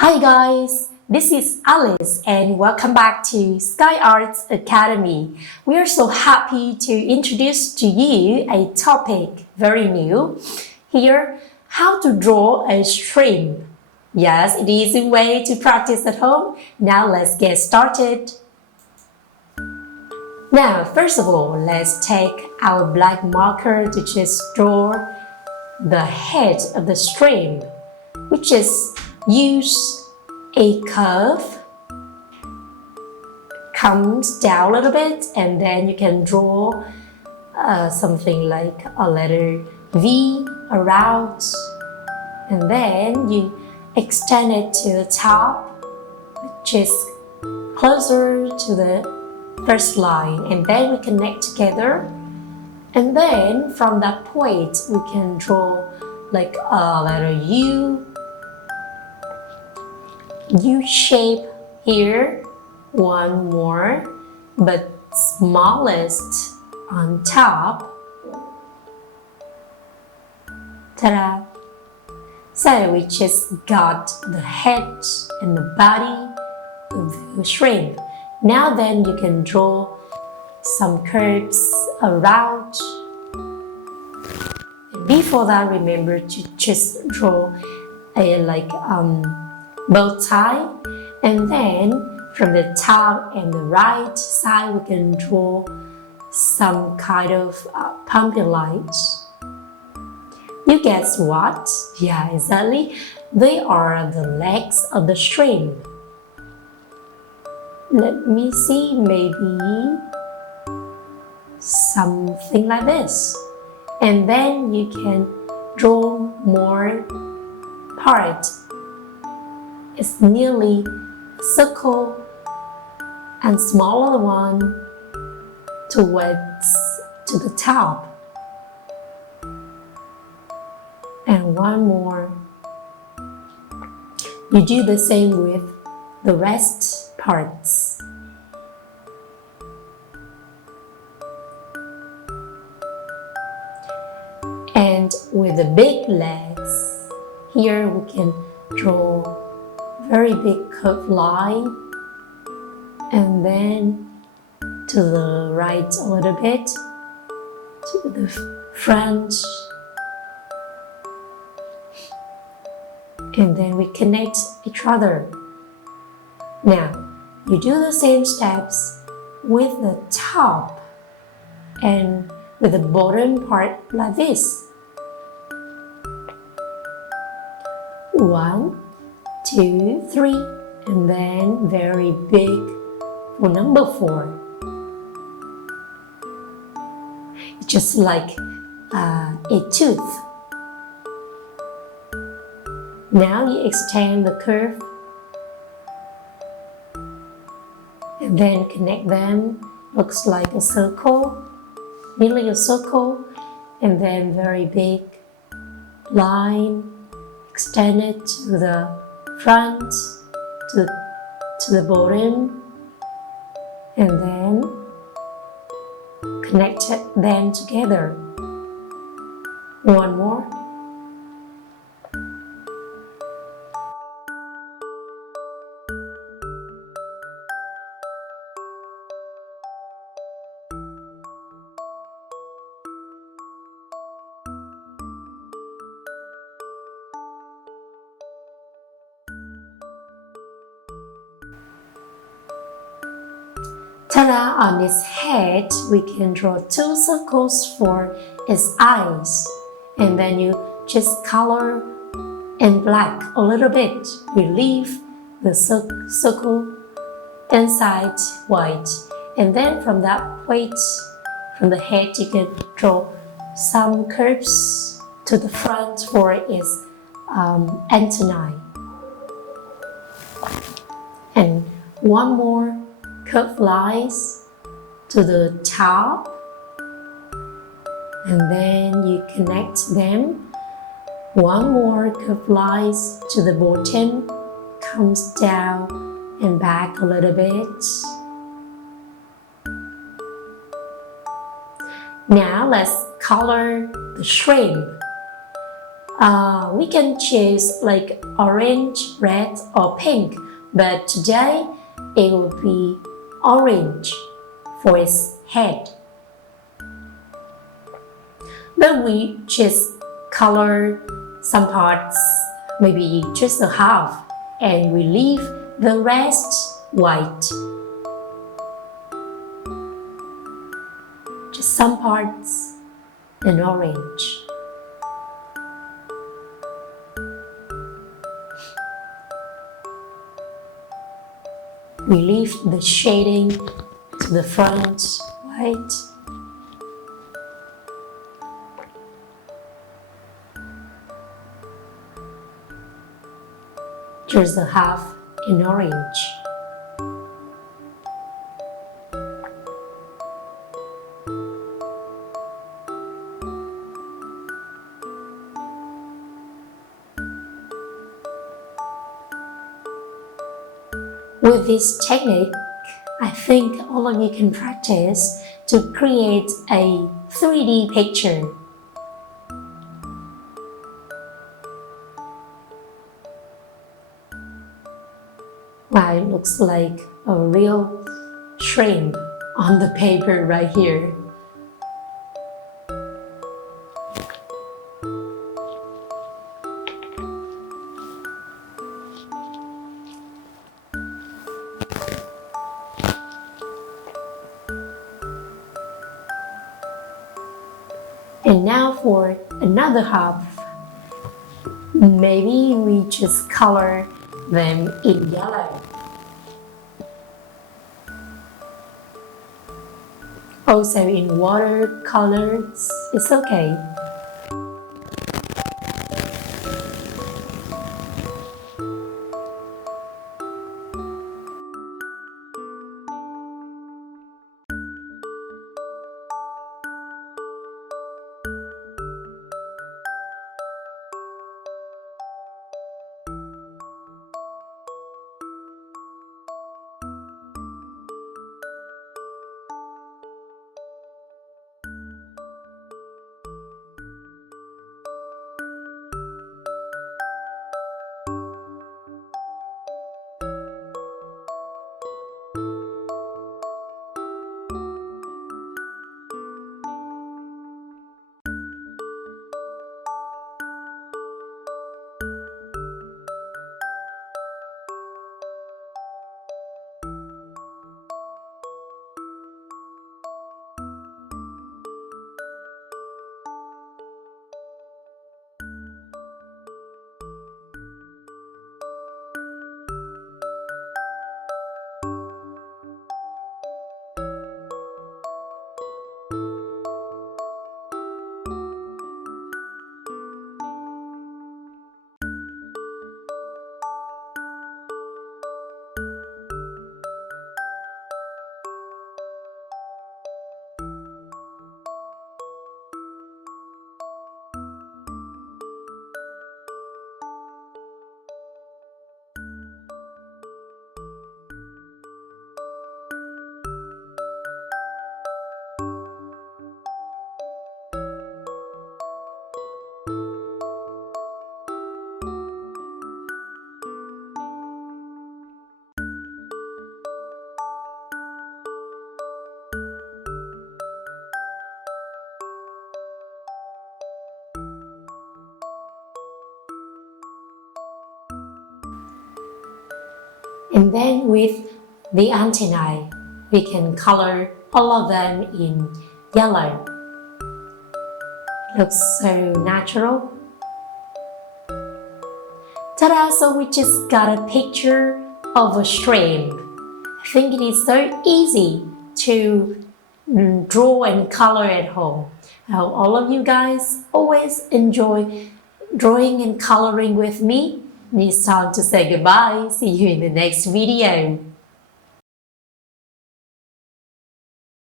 Hi guys, this is Alice and welcome back to Sky Arts Academy. We are so happy to introduce to you a topic very new. Here, how to draw a shrimp. Yes, it is a way to practice at home. Now let's get started. Now, first of all, let's take our black marker to just draw the head of the shrimp, which is use a curve, comes down a little bit, and then you can draw something like a letter V around, and then you extend it to the top, which is closer to the first line, and then we connect together, and then from that point we can draw like a letter U shape here, one more, but smallest on top. Ta-da! So we just got the head and the body of the shrimp. Now then you can draw some curves around. Before that, remember to just draw a bow tie, and then from the top and the right side we can draw some kind of pumpkin lights. You guess what? Yeah, exactly. They are the legs of the shrimp. Let me see, maybe something like this. And then you can draw more part. It's nearly a circle and smaller one towards to the top. And one more. You do the same with the rest parts. And with the big legs, here we can draw very big curved line, and then to the right a little bit, to the front, and then we connect each other. Now, you do the same steps with the top and with the bottom part like this. 1, 2, 3, and then very big for number 4. It's just like a tooth. Now you extend the curve and then connect them. Looks like a circle, nearly a circle, and then very big line. Extend it to the front, to the bottom, and then connect them together. One more. Ta-da! On its head, we can draw 2 circles for its eyes, and then you just color in black a little bit. We leave the circle inside white, and then from that point, from the head, you can draw some curves to the front for its antennae, and one more curved lines to the top, and then you connect them. One more curved lines to the bottom, comes down and back a little bit. Now let's color the shrimp. We can choose like orange, red, or pink, but today it will be orange for its head. But we just color some parts, maybe just a half, and we leave the rest white. Just some parts in orange. We leave the shading to the front white. Just a half in orange. With this technique, I think all of you can practice to create a 3D picture. Wow, it looks like a real shrimp on the paper right here. And now for another half. Maybe we just color them in yellow. Also in watercolors, it's okay. And then with the antennae, we can color all of them in yellow. Looks so natural. Ta-da! So we just got a picture of a shrimp. I think it is so easy to draw and color at home. I hope all of you guys always enjoy drawing and coloring with me. It's time to say goodbye. See you in the next video.